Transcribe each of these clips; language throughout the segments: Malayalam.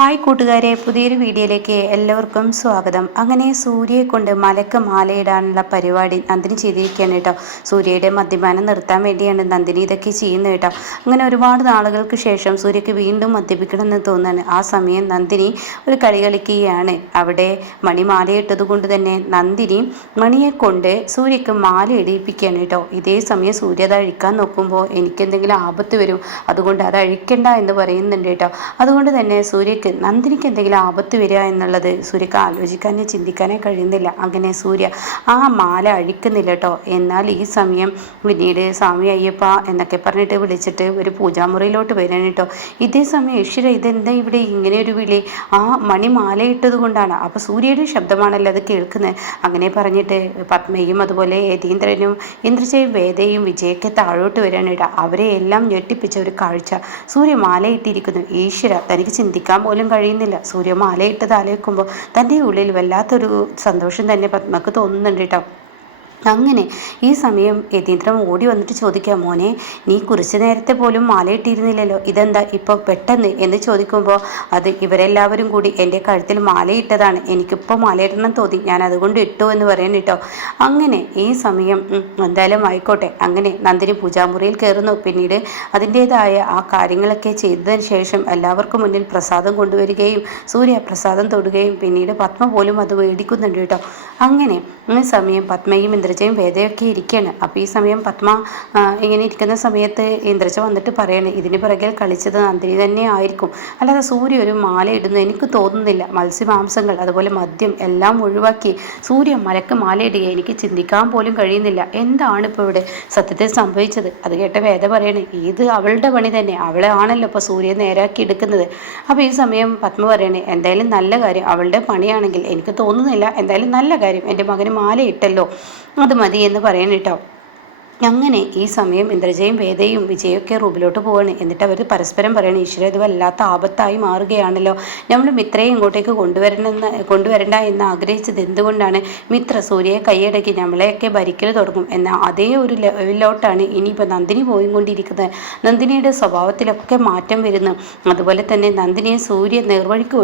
ഹായ് കൂട്ടുകാരെ, പുതിയൊരു വീഡിയോയിലേക്ക് എല്ലാവർക്കും സ്വാഗതം. അങ്ങനെ സൂര്യയെ കൊണ്ട് മലക്ക് മാലയിടാനുള്ള പരിപാടി നന്ദിനി ചെയ്തിരിക്കുകയാണ് കേട്ടോ. സൂര്യയുടെ മദ്യപാനം നിർത്താൻ വേണ്ടിയാണ് നന്ദിനി ഇതൊക്കെ ചെയ്യുന്നത് കേട്ടോ. അങ്ങനെ ഒരുപാട് നാളുകൾക്ക് ശേഷം സൂര്യക്ക് വീണ്ടും മദ്യപിക്കണമെന്ന് തോന്നുകയാണ്. ആ സമയം നന്ദിനി ഒരു കളി കളിക്കുകയാണ്. അവിടെ മണി മാലയിട്ടത് കൊണ്ട് തന്നെ നന്ദിനി മണിയെ കൊണ്ട് സൂര്യക്ക് മാല ഇടിയിപ്പിക്കുകയാണ് കേട്ടോ. ഇതേ സമയം സൂര്യ അത് അഴിക്കാൻ നോക്കുമ്പോൾ എനിക്കെന്തെങ്കിലും ആപത്ത് വരും, അതുകൊണ്ട് അത് അഴിക്കണ്ട എന്ന് പറയുന്നുണ്ട് കേട്ടോ. അതുകൊണ്ട് തന്നെ സൂര്യ നന്ദിനിക്ക് എന്തെങ്കിലും ആപത്ത് വരിക എന്നുള്ളത് സൂര്യക്ക് ആലോചിക്കാനേ ചിന്തിക്കാനേ കഴിയുന്നില്ല. അങ്ങനെ സൂര്യ ആ മാല അഴിക്കുന്നില്ല കേട്ടോ. എന്നാൽ ഈ സമയം പിന്നീട് സ്വാമി അയ്യപ്പ എന്നൊക്കെ പറഞ്ഞിട്ട് വിളിച്ചിട്ട് ഒരു പൂജാമുറിയിലോട്ട് വരാൻ കേട്ടോ. ഇതേ സമയം ഈശ്വര ഇതെന്താ ഇവിടെ ഇങ്ങനെ ഒരു വിളി, ആ മണി മാലയിട്ടത് കൊണ്ടാണ്, അപ്പോൾ സൂര്യയുടെ ശബ്ദമാണല്ലോ അത് കേൾക്കുന്നത്. അങ്ങനെ പറഞ്ഞിട്ട് പത്മയും അതുപോലെ യതീന്ദ്രനും ഇന്ദ്രജയും വേദയും വിജയൊക്കെ താഴോട്ട് വരാൻ കേട്ടോ. അവരെ എല്ലാം ഞെട്ടിപ്പിച്ച ഒരു കാഴ്ച, സൂര്യ മാലയിട്ടിരിക്കുന്നു. ഈശ്വര, തനിക്ക് ചിന്തിക്കാൻ പോലും കഴിയുന്നില്ല. സൂര്യ മാലയിട്ടത് ആലോചിക്കുമ്പോൾ തൻ്റെ ഉള്ളിൽ വല്ലാത്തൊരു സന്തോഷം തന്നെ പത്മക്ക് തോന്നുന്നുണ്ട് കേട്ടോ. അങ്ങനെ ഈ സമയം യതീന്ദ്രൻ ഓടി വന്നിട്ട് ചോദിക്കാം, മോനെ നീ കുറച്ച് നേരത്തെ പോലും മാലയിട്ടിരുന്നില്ലല്ലോ, ഇതെന്താ ഇപ്പോൾ പെട്ടെന്ന് എന്ന് ചോദിക്കുമ്പോൾ അത് ഇവരെല്ലാവരും കൂടി എൻ്റെ കഴുത്തിൽ മാലയിട്ടതാണ്, എനിക്കിപ്പോൾ മാലയിടണം തോന്നി, ഞാൻ അതുകൊണ്ട് ഇട്ടു എന്ന് പറയാൻ കേട്ടോ. അങ്ങനെ ഈ സമയം എന്തായാലും ആയിക്കോട്ടെ. അങ്ങനെ നന്ദിനി പൂജാമുറിയിൽ കയറുന്നു. പിന്നീട് അതിൻ്റേതായ ആ കാര്യങ്ങളൊക്കെ ചെയ്തതിന് ശേഷം എല്ലാവർക്കും മുന്നിൽ പ്രസാദം കൊണ്ടുവരികയും സൂര്യ പ്രസാദം തൊടുകയും പിന്നീട് പത്മ പോലും അത് മേടിക്കുന്നുണ്ട് കേട്ടോ. അങ്ങനെ ഈ സമയം പത്മയും ഇന്ദ്രജയും വേദയൊക്കെ ഇരിക്കുകയാണ്. അപ്പോൾ ഈ സമയം പത്മ ഇങ്ങനെ ഇരിക്കുന്ന സമയത്ത് ഇന്ദ്രജ വന്നിട്ട് പറയാണ്, ഇതിന് പിറകിൽ കളിച്ചത് നന്ദിനി തന്നെ ആയിരിക്കും, അല്ലാതെ സൂര്യ ഒരു മാല ഇടുന്നു എനിക്ക് തോന്നുന്നില്ല. മത്സ്യമാംസങ്ങൾ അതുപോലെ മദ്യം എല്ലാം ഒഴിവാക്കി സൂര്യ മലക്ക് മാലയിടുക എനിക്ക് ചിന്തിക്കാൻ പോലും കഴിയുന്നില്ല. എന്താണ് ഇപ്പോൾ ഇവിടെ സത്യത്തിൽ സംഭവിച്ചത്? അത് കേട്ട വേദ പറയണേ, ഇത് അവളുടെ പണി തന്നെ, അവളെ ആണല്ലോ ഇപ്പോൾ സൂര്യ നേരാക്കി എടുക്കുന്നത്. അപ്പോൾ ഈ സമയം പത്മ പറയണേ, എന്തായാലും നല്ല കാര്യം, അവളുടെ പണിയാണെങ്കിൽ എനിക്ക് തോന്നുന്നില്ല, എന്തായാലും നല്ല കാര്യം, എൻ്റെ മകന് മാല ഇട്ടല്ലോ, അത് മതി എന്ന് പറയണം കേട്ടോ. അങ്ങനെ ഈ സമയം ഇന്ദ്രജയും വേദയും വിജയൊക്കെ റൂമിലോട്ട് പോവാണ്. എന്നിട്ട് അവർ പരസ്പരം പറയണം, ഈശ്വര ഇത് വല്ലാത്ത ആപത്തായി മാറുകയാണല്ലോ, നമ്മൾ മിത്രയെ ഇങ്ങോട്ടേക്ക് കൊണ്ടുവരണ്ട എന്ന് ആഗ്രഹിച്ചത് എന്തുകൊണ്ടാണ്? മിത്ര സൂര്യയെ കൈയടക്കി നമ്മളെയൊക്കെ ഭരിക്കൽ തുടങ്ങും എന്ന അതേ ഒരു ലെവലിലോട്ടാണ് ഇനിയിപ്പോൾ നന്ദിനി പോയിക്കൊണ്ടിരിക്കുന്നത്. നന്ദിനിയുടെ സ്വഭാവത്തിലൊക്കെ മാറ്റം വരുന്നു. അതുപോലെ തന്നെ നന്ദിനിയെ സൂര്യയെ നേർവഴിക്ക്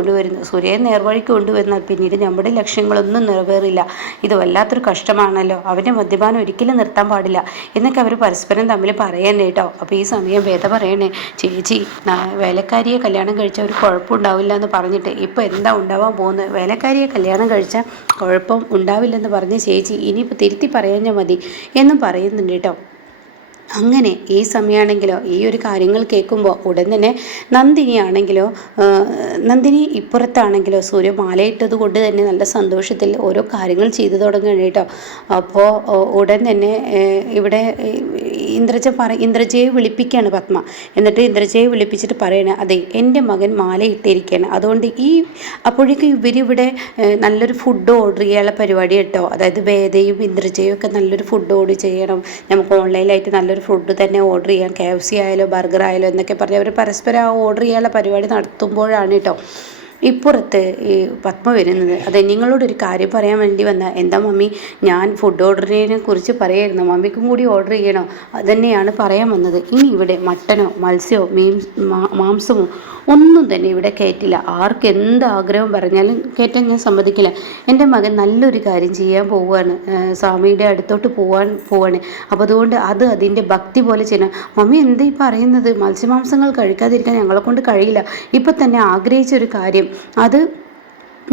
കൊണ്ടുവരുന്നാൽ പിന്നീട് നമ്മുടെ ലക്ഷ്യങ്ങളൊന്നും നിറവേറില്ല. ഇത് വല്ലാത്തൊരു കഷ്ടമാണല്ലോ, അവൻ്റെ മദ്യപാനം ഒരിക്കലും നിർത്താൻ പാടില്ല എന്നൊക്കെ അവർ പരസ്പരം തമ്മിൽ പറയാൻ കേട്ടോ. അപ്പോൾ ഈ സമയം വേദ പറയണേ, ചേച്ചി വേലക്കാരിയെ കല്യാണം കഴിച്ചാൽ ഒരു കുഴപ്പമുണ്ടാവില്ല എന്ന് പറഞ്ഞിട്ട് ഇപ്പോൾ എന്താ ഉണ്ടാവാൻ പോകുന്നത്? വേലക്കാരിയെ കല്യാണം കഴിച്ചാൽ കുഴപ്പം ഉണ്ടാവില്ലെന്ന് പറഞ്ഞ് ചേച്ചി ഇനിയിപ്പോൾ തിരുത്തി പറയാഞ്ഞാൽ മതി എന്നും പറയുന്നുണ്ട് കേട്ടോ. അങ്ങനെ ഈ സമയമാണെങ്കിലോ ഈ ഒരു കാര്യങ്ങൾ കേൾക്കുമ്പോൾ ഉടൻ തന്നെ നന്ദിനി ഇപ്പുറത്താണെങ്കിലോ സൂര്യ മാലയിട്ടത് കൊണ്ട് തന്നെ നല്ല സന്തോഷത്തിൽ ഓരോ കാര്യങ്ങൾ ചെയ്തു തുടങ്ങുകയാണ് കേട്ടോ. അപ്പോൾ ഉടൻ തന്നെ ഇവിടെ ഇന്ദ്രജയെ വിളിപ്പിക്കുകയാണ് പത്മ. എന്നിട്ട് ഇന്ദ്രജയെ വിളിപ്പിച്ചിട്ട് പറയണേ, അതെ എൻ്റെ മകൻ മാല ഇട്ടിരിക്കുകയാണ്, അതുകൊണ്ട് അപ്പോഴേക്കും ഇവരിവിടെ നല്ലൊരു ഫുഡ് ഓർഡർ ചെയ്യാനുള്ള പരിപാടി കേട്ടോ. അതായത് വേദയും ഇന്ദ്രജയും ഒക്കെ നല്ലൊരു ഫുഡ് ഓർഡർ ചെയ്യണം, നമുക്ക് ഓൺലൈനായിട്ട് നല്ലൊരു ഫുഡ് തന്നെ ഓർഡർ ചെയ്യാം, KFC ആയാലോ ബർഗർ ആയാലോ എന്നൊക്കെ പറഞ്ഞ് അവർ പരസ്പരം ആ ഓർഡർ ചെയ്യാനുള്ള പരിപാടി നടത്തുമ്പോഴാണ് കേട്ടോ ഇപ്പുറത്ത് ഈ പത്മ വരുന്നത്. അതെ, നിങ്ങളോടൊരു കാര്യം പറയാൻ വേണ്ടി വന്ന. എന്താ മമ്മി? ഞാൻ ഫുഡ് ഓർഡറിനെ കുറിച്ച് പറയായിരുന്നു, മമ്മിക്കും കൂടി ഓർഡർ ചെയ്യണോ? അതുതന്നെയാണ് പറയാൻ വന്നത്. ഇനി ഇവിടെ മട്ടനോ മത്സ്യമോ മാംസമോ ഒന്നും തന്നെ ഇവിടെ കയറ്റില്ല. ആർക്ക് എന്ത് ആഗ്രഹം പറഞ്ഞാലും കയറ്റാൻ ഞാൻ സമ്മതിക്കില്ല. എൻ്റെ മകൻ നല്ലൊരു കാര്യം ചെയ്യാൻ പോവുകയാണ്, സ്വാമിയുടെ അടുത്തോട്ട് പോവാണ്. അപ്പോൾ അതുകൊണ്ട് അതിൻ്റെ ഭക്തി പോലെ ചെയ്യണം. മമ്മി എന്താ ഈ പറയുന്നത്? മത്സ്യമാംസങ്ങൾ കഴിക്കാതിരിക്കാൻ ഞങ്ങളെ കൊണ്ട് കഴിയില്ല. ഇപ്പം തന്നെ ആഗ്രഹിച്ചൊരു കാര്യം അത്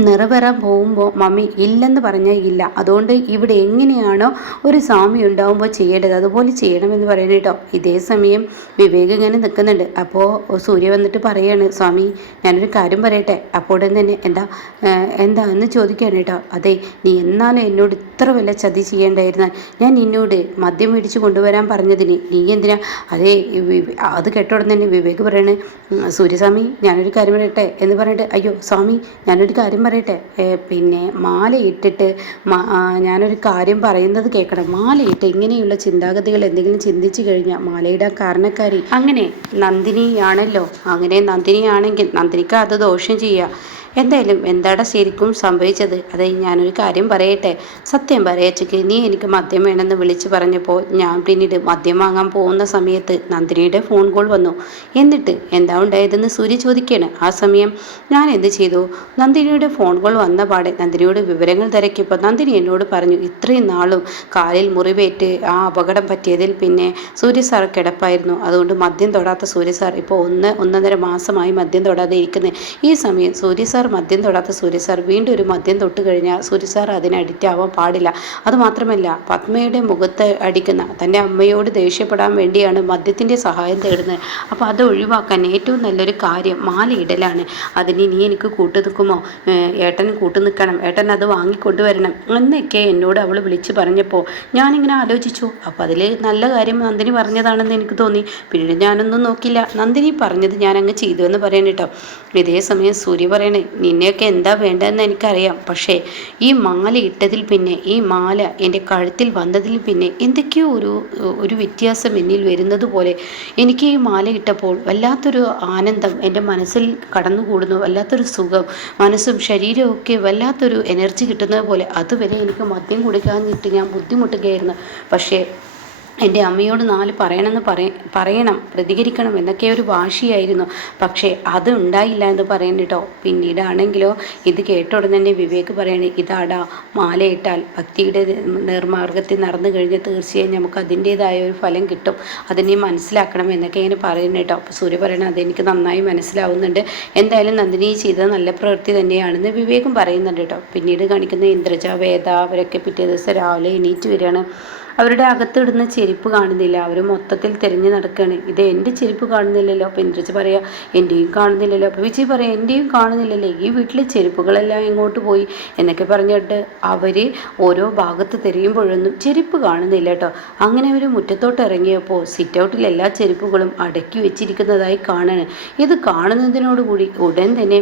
നിറവേറാൻ പോകുമ്പോൾ മമ്മി ഇല്ലെന്ന് പറഞ്ഞാൽ ഇല്ല. അതുകൊണ്ട് ഇവിടെ എങ്ങനെയാണോ ഒരു സ്വാമി ഉണ്ടാകുമ്പോൾ ചെയ്യേണ്ടത് അതുപോലെ ചെയ്യണമെന്ന് പറയുന്നത് കേട്ടോ. ഇതേ സമയം വിവേക് ഇങ്ങനെ നിൽക്കുന്നുണ്ട്. അപ്പോൾ സൂര്യ വന്നിട്ട് പറയാണ്, സ്വാമി ഞാനൊരു കാര്യം പറയട്ടെ. അപ്പോൾ ഉടൻ തന്നെ എന്താ എന്ന് ചോദിക്കുകയാണ് കേട്ടോ. അതെ, നീ എന്നാലും എന്നോട് ഇത്ര വല്ല ചതി ചെയ്യേണ്ടായിരുന്ന, ഞാൻ നിന്നോട് മദ്യം മേടിച്ച് കൊണ്ടുവരാൻ പറഞ്ഞതിന് നീ എന്തിനാ? അതേ, അത് കേട്ടോടെ തന്നെ വിവേക് പറയണേ, സൂര്യസ്വാമി ഞാനൊരു കാര്യം പറയട്ടെ എന്ന് പറഞ്ഞിട്ട്, അയ്യോ സ്വാമി ഞാനൊരു കാര്യം പറയട്ടെ, പിന്നെ മാലയിട്ടിട്ട് ഞാനൊരു കാര്യം പറയുന്നത് കേൾക്കണം. മാലയിട്ട് ഇങ്ങനെയുള്ള ചിന്താഗതികൾ എന്തെങ്കിലും ചിന്തിച്ചു കഴിഞ്ഞാൽ മാലയിടാൻ കാരണക്കാരി അങ്ങനെ നന്ദിനിയാണല്ലോ. അങ്ങനെ നന്ദിനിയാണെങ്കിൽ നന്ദിനിക്ക് അത് ദോഷം ചെയ്യുക. എന്തായാലും എന്താടാ ശരിക്കും സംഭവിച്ചത്? അതെ, ഞാനൊരു കാര്യം പറയട്ടെ, സത്യം പറയച്ചക്ക്, നീ എനിക്ക് മദ്യം വേണമെന്ന് വിളിച്ചു പറഞ്ഞപ്പോൾ ഞാൻ പിന്നീട് മദ്യം വാങ്ങാൻ പോകുന്ന സമയത്ത് നന്ദിനിയുടെ ഫോൺ കോൾ വന്നു. എന്നിട്ട് എന്താ ഉണ്ടായതെന്ന് സൂര്യ ചോദിക്കുകയാണ്. ആ സമയം ഞാൻ എന്ത് ചെയ്തു? നന്ദിനിയുടെ ഫോൺ കോൾ വന്ന പാടെ നന്ദിനിയോട് വിവരങ്ങൾ തിരക്കിയപ്പോൾ നന്ദിനി എന്നോട് പറഞ്ഞു, ഇത്രയും നാളും കാലിൽ മുറിവേറ്റ് ആ അപകടം പറ്റിയതിൽ പിന്നെ സൂര്യ സാർ കിടപ്പായിരുന്നു. അതുകൊണ്ട് മദ്യം തൊടാത്ത സൂര്യ സാർ ഇപ്പോൾ 1.5 മാസമായി മദ്യം തൊടാതെ ഇരിക്കുന്നത്. ഈ സമയം സൂര്യ സാർ മദ്യം തൊടാത്ത സൂര്യ സാർ വീണ്ടും ഒരു മദ്യം തൊട്ട് കഴിഞ്ഞാൽ സൂര്യ സാർ അതിന് അഡിക്റ്റ് ആവാൻ പാടില്ല. അതുമാത്രമല്ല, പത്മയുടെ മുഖത്ത് അടിക്കുന്ന തൻ്റെ അമ്മയോട് ദേഷ്യപ്പെടാൻ വേണ്ടിയാണ് മദ്യത്തിൻ്റെ സഹായം തേടുന്നത്. അപ്പോൾ അത് ഒഴിവാക്കാൻ ഏറ്റവും നല്ലൊരു കാര്യം മാലയിടലാണ്. അതിന് നീ എനിക്ക് കൂട്ടു നിൽക്കുമോ? ഏട്ടൻ കൂട്ടു നിൽക്കണം, ഏട്ടൻ അത് വാങ്ങിക്കൊണ്ടുവരണം എന്നൊക്കെ എന്നോട് അവൾ വിളിച്ച് പറഞ്ഞപ്പോൾ ഞാനിങ്ങനെ ആലോചിച്ചു. അപ്പോൾ അതിൽ നല്ല കാര്യം നന്ദിനി പറഞ്ഞതാണെന്ന് എനിക്ക് തോന്നി. പിന്നീട് ഞാനൊന്നും നോക്കില്ല, നന്ദിനി പറഞ്ഞത് ഞാൻ അങ്ങ് ചെയ്തു എന്ന് പറയാൻ കേട്ടോ. ഇതേ സമയം സൂര്യ പറയണേ, നിന്നെയൊക്കെ എന്താ വേണ്ടതെന്ന് എനിക്കറിയാം, പക്ഷേ ഈ മാല ഇട്ടതിൽ പിന്നെ, ഈ മാല എൻ്റെ കഴുത്തിൽ വന്നതിൽ പിന്നെ എന്തൊക്കെയോ ഒരു വ്യത്യാസം എന്നിൽ വരുന്നത് പോലെ എനിക്ക് ഈ മാല ഇട്ടപ്പോൾ വല്ലാത്തൊരു ആനന്ദം എൻ്റെ മനസ്സിൽ കടന്നുകൂടുന്നു, വല്ലാത്തൊരു സുഖം, മനസ്സും ശരീരവും ഒക്കെ വല്ലാത്തൊരു എനർജി കിട്ടുന്നത് പോലെ. അതുവരെ എനിക്ക് മദ്യം കുടിക്കാഞ്ഞിട്ട് ഞാൻ ബുദ്ധിമുട്ടുകയായിരുന്നു. പക്ഷേ എൻ്റെ അമ്മയോട് 4 പറയണം, പ്രതികരിക്കണം എന്നൊക്കെ ഒരു വാശിയായിരുന്നു. പക്ഷേ അത് ഉണ്ടായില്ല എന്ന് പറയണിട്ടോ. പിന്നീടാണെങ്കിലോ ഇത് കേട്ട ഉടനെ തന്നെ വിവേക് പറയണേ, ഇതാടാ മാലയിട്ടാൽ ഭക്തിയുടെ നേർമാർഗത്തിൽ നടന്നു കഴിഞ്ഞാൽ തീർച്ചയായും നമുക്ക് അതിൻ്റേതായ ഒരു ഫലം കിട്ടും, അതിനെ മനസ്സിലാക്കണം എന്നൊക്കെ ഇങ്ങനെ പറയുന്നത് കേട്ടോ. അപ്പോൾ സൂര്യ പറയണത് അതെനിക്ക് നന്നായി മനസ്സിലാവുന്നുണ്ട്, എന്തായാലും നന്ദിനി ചെയ്ത നല്ല പ്രവൃത്തി തന്നെയാണെന്ന് വിവേകും പറയുന്നുണ്ട് കേട്ടോ. പിന്നീട് കാണിക്കുന്ന ഇന്ദ്രജ, വേദ അവരൊക്കെ പിറ്റേ ദിവസം രാവിലെ എണീറ്റ് വരികയാണ്. അവരുടെ അകത്തിടുന്ന ചെരുപ്പ് കാണുന്നില്ല. അവർ മൊത്തത്തിൽ തിരഞ്ഞു നടക്കുകയാണ്. ഇത് എൻ്റെ ചെരുപ്പ് കാണുന്നില്ലല്ലോ. അപ്പോൾ ഇന്ദ്രജ പറയാ, എൻ്റെയും കാണുന്നില്ലല്ലോ. അപ്പോൾ വിജയ് പറയാം, എൻ്റെയും കാണുന്നില്ലല്ലേ, ഈ വീട്ടിലെ ചെരുപ്പുകളെല്ലാം എങ്ങോട്ട് പോയി എന്നൊക്കെ പറഞ്ഞിട്ട് അവർ ഓരോ ഭാഗത്ത് തിരയുമ്പോഴൊന്നും ചെരുപ്പ് കാണുന്നില്ല കേട്ടോ. അങ്ങനെ അവർ മുറ്റത്തോട്ട് ഇറങ്ങിയപ്പോൾ സിറ്റ് ഔട്ടിൽ എല്ലാ ചെരുപ്പുകളും അടക്കി വെച്ചിരിക്കുന്നതായി കാണാണ്. ഇത് കാണുന്നതിനോടുകൂടി ഉടൻ തന്നെ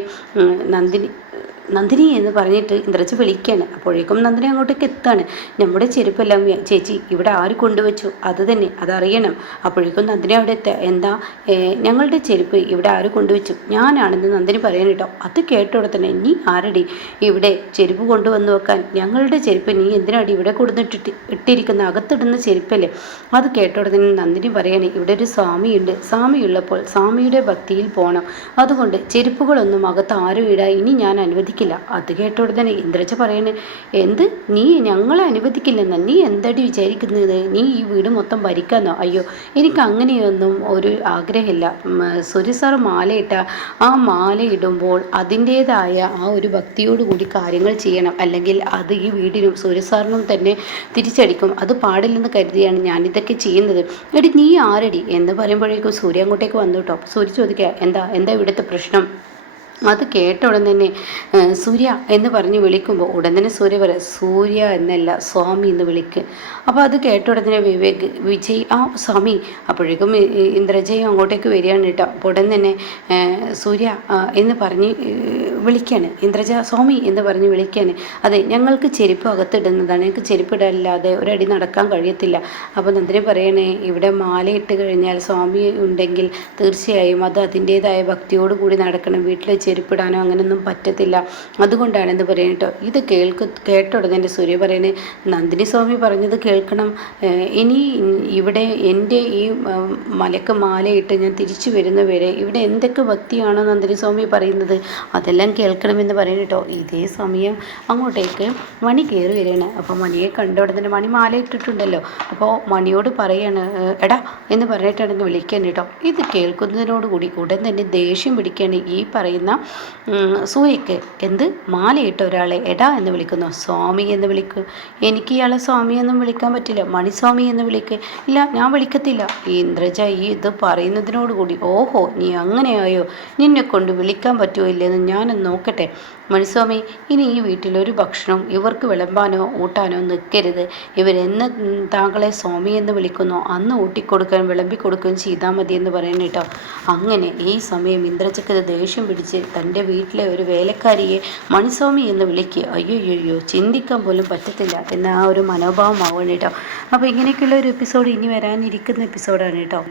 നന്ദിനി എന്ന് പറഞ്ഞിട്ട് ഇന്ദ്രജ വിളിക്കുകയാണ്. അപ്പോഴേക്കും നന്ദിനി അങ്ങോട്ടേക്ക് എത്താണ്. നമ്മുടെ ചെരുപ്പെല്ലാം ചേച്ചി ഇവിടെ ആര് കൊണ്ടുവച്ചു, അത് തന്നെ അതറിയണം. അപ്പോഴേക്കും നന്ദിനി അവിടെ എന്താ ഞങ്ങളുടെ ചെരുപ്പ് ഇവിടെ ആര് കൊണ്ടുവച്ചു? ഞാനാണെന്ന് നന്ദിനി പറയാൻ കേട്ടോ. അത് കേട്ടോടെ തന്നെ, നീ ആരടി ഇവിടെ ചെരുപ്പ് കൊണ്ടുവന്ന് വെക്കാൻ? ഞങ്ങളുടെ ചെരുപ്പ് നീ എന്തിനാടി ഇവിടെ ഇട്ടിരിക്കുന്ന? അകത്തിടുന്ന ചെരുപ്പല്ലേ? അത് കേട്ടോടെ തന്നെ നന്ദിനി പറയണേ, ഇവിടെ ഒരു സ്വാമിയുണ്ട്, സ്വാമിയുള്ളപ്പോൾ സ്വാമിയുടെ ഭക്തിയിൽ പോകണം, അതുകൊണ്ട് ചെരുപ്പുകളൊന്നും അകത്ത് ആരും ഇടാൻ ഇനി ഞാൻ അനുവദിക്കില്ല. അത് കേട്ടോടെ തന്നെ ഇന്ദ്രജ പറയണേ, എന്ത് നീ ഞങ്ങളെ അനുവദിക്കില്ലെന്ന? നീ എന്തടി വിചാരിക്കുന്നത്? നീ ഈ വീട് മൊത്തം ഭരിക്കാന്നോ? അയ്യോ, എനിക്ക് അങ്ങനെയൊന്നും ഒരു ആഗ്രഹമില്ല. സൂര്യ സാർ മാലയിട്ട ആ മാല ഇടുമ്പോൾ അതിൻ്റേതായ ആ ഒരു ഭക്തിയോടുകൂടി കാര്യങ്ങൾ ചെയ്യണം, അല്ലെങ്കിൽ അത് ഈ വീടിനും സൂര്യ സാറിനും തന്നെ തിരിച്ചടിക്കും. അത് പാടില്ലെന്ന് കരുതിയാണ് ഞാനിതൊക്കെ ചെയ്യുന്നത്. എടി നീ ആരടി എന്ന് പറയുമ്പോഴേക്കും സൂര്യ അങ്ങോട്ടേക്ക് വന്നു കേട്ടോ. സൂര്യ ചോദിക്കുക, എന്താ ഇവിടുത്തെ പ്രശ്നം? അത് കേട്ട ഉടൻ തന്നെ സൂര്യ എന്ന് പറഞ്ഞ് വിളിക്കുമ്പോൾ ഉടൻ തന്നെ സൂര്യ പറയാം, സൂര്യ എന്നല്ല സ്വാമി എന്ന് വിളിക്ക്. അപ്പോൾ അത് കേട്ട ഉടനെ വിജയ് ആ സ്വാമി. അപ്പോഴേക്കും ഇന്ദ്രജയും അങ്ങോട്ടേക്ക് വരികയാണ് കേട്ടോ. അപ്പോൾ ഉടൻ തന്നെ സൂര്യ എന്ന് പറഞ്ഞ് വിളിക്കുകയാണ്. ഇന്ദ്രജ സ്വാമി എന്ന് പറഞ്ഞ് വിളിക്കുകയാണ്. അതെ, ഞങ്ങൾക്ക് ചെരുപ്പ് അകത്തിടുന്നതാണ്, ഞങ്ങൾക്ക് ചെരുപ്പിടല്ലാതെ ഒരടി നടക്കാൻ കഴിയത്തില്ല. അപ്പോൾ നന്ദിനി പറയണേ, ഇവിടെ മാലയിട്ട് കഴിഞ്ഞാൽ സ്വാമി ഉണ്ടെങ്കിൽ തീർച്ചയായും അത് അതിൻ്റേതായ ഭക്തിയോട് കൂടി നടക്കണം, വീട്ടിലെ ചെരുപ്പിടാനോ അങ്ങനെയൊന്നും പറ്റത്തില്ല, അതുകൊണ്ടാണെന്ന് പറയും കേട്ടോ. ഇത് കേട്ട ഉടനെ സൂര്യ പറയണേ, നന്ദിനി സ്വാമി പറഞ്ഞത് കേൾക്കണം. ഇനി ഇവിടെ എൻ്റെ ഈ മലക്ക് മാലയിട്ട് ഞാൻ തിരിച്ചു വരുന്നവരെ ഇവിടെ എന്തൊക്കെ ഭക്തിയാണോ നന്ദിനി സ്വാമി പറയുന്നത് അതെല്ലാം കേൾക്കണമെന്ന് പറയും കേട്ടോ. ഇതേ സമയം അങ്ങോട്ടേക്ക് മണി കയറി വരികയാണ്. അപ്പോൾ മണിയെ കണ്ട ഉടനെ മണി മാല ഇട്ടിട്ടുണ്ടല്ലോ. അപ്പോൾ മണിയോട് പറയാണ്, എടാ എന്ന് പറഞ്ഞിട്ടാണെങ്കിൽ വിളിക്കാൻ കേട്ടോ. ഇത് കേൾക്കുന്നതിനോടുകൂടി ഉടൻ തന്നെ ദേഷ്യം പിടിക്കുകയാണ് ഈ പറയുന്ന സൂര്യക്ക്. എന്ത് മാലയിട്ട ഒരാളെ എടാ എന്ന് വിളിക്കുന്നു? സ്വാമി എന്ന് വിളിക്കും. എനിക്ക് ഇയാളെ സ്വാമി എന്നും വിളിക്കാൻ പറ്റില്ല, മണിസ്വാമി എന്ന് വിളിക്കുക. ഇല്ല, ഞാൻ വിളിക്കത്തില്ല. ഈ ഇന്ദ്രജ ഈ ഇത് പറയുന്നതിനോടുകൂടി, ഓഹോ നീ അങ്ങനെയായോ, നിന്നെ കൊണ്ട് വിളിക്കാൻ പറ്റുമോ ഇല്ലെന്ന് ഞാനൊന്ന് നോക്കട്ടെ. മണിസ്വാമി, ഇനി ഈ വീട്ടിലൊരു ഭക്ഷണവും ഇവർക്ക് വിളമ്പാനോ ഊട്ടാനോ നിൽക്കരുത്. ഇവരെന്ന് താങ്കളെ സ്വാമി എന്ന് വിളിക്കുന്നോ അന്ന് ഊട്ടിക്കൊടുക്കാൻ വിളമ്പിക്കൊടുക്കുകയും ചെയ്താൽ മതി എന്ന് പറയുന്നു കേട്ടോ. അങ്ങനെ ഈ സമയം ഇന്ദ്രജക്ക് ദേഷ്യം പിടിച്ച് തൻ്റെ വീട്ടിലെ ഒരു വേലക്കാരിയെ മണിസ്വാമി എന്ന് വിളിക്കുക. അയ്യോ ചിന്തിക്കാൻ പോലും പറ്റത്തില്ല എന്ന ആ ഒരു മനോഭാവമാവണം കേട്ടോ. അപ്പോൾ ഇങ്ങനെയൊക്കെയുള്ള ഒരു എപ്പിസോഡ് ഇനി വരാനിരിക്കുന്ന എപ്പിസോഡാണ് കേട്ടോ.